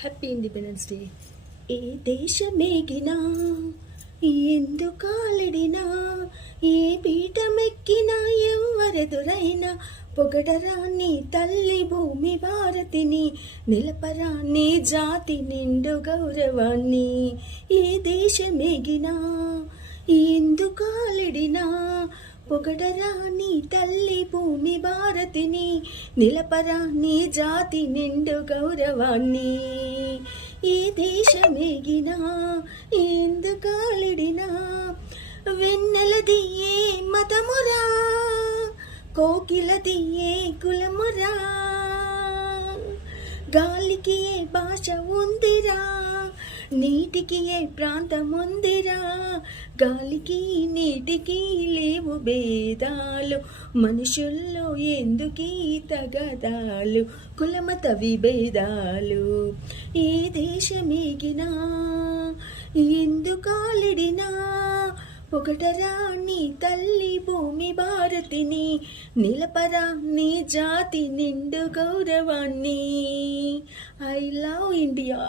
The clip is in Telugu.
Happy independence day. ఏ దేశమేగినా ఎందుకాలిడినా ఏ పీఠమెక్కినా ఎవ్వరెదురైనా పొగడరా నీ తల్లి భూమి భారతిని, నిలపరా నీ జాతి నిండు గౌరవాన్ని. ఏ దేశమేగినా ఎందుకాలిడినా పొగడరా నీ తల్లి భూమి భారతిని, నిలపరా నీ జాతి నిండు గౌరవాన్ని. ఏ దేశమేగినా ఎందుకాలిడినా వెన్నెలది ఏ మతమురా, కోకిలది ఏ కులమురా, గాలికి ఏ భాష ఉందిరా, నీటికి ఏ ప్రాంతం ఉందిరా, గాలికి నీటికి లేవు భేదాలు, మనుషుల్లో ఎందుకీ తగదాలు, కులమత విభేదాలు. ఏ దేశమేగినా ఎందుకాలిడినా పొగడరా నీ తల్లి భూమి భారతిని, నిలపరా నీ జాతి నిండు గౌరవాన్ని. I love India.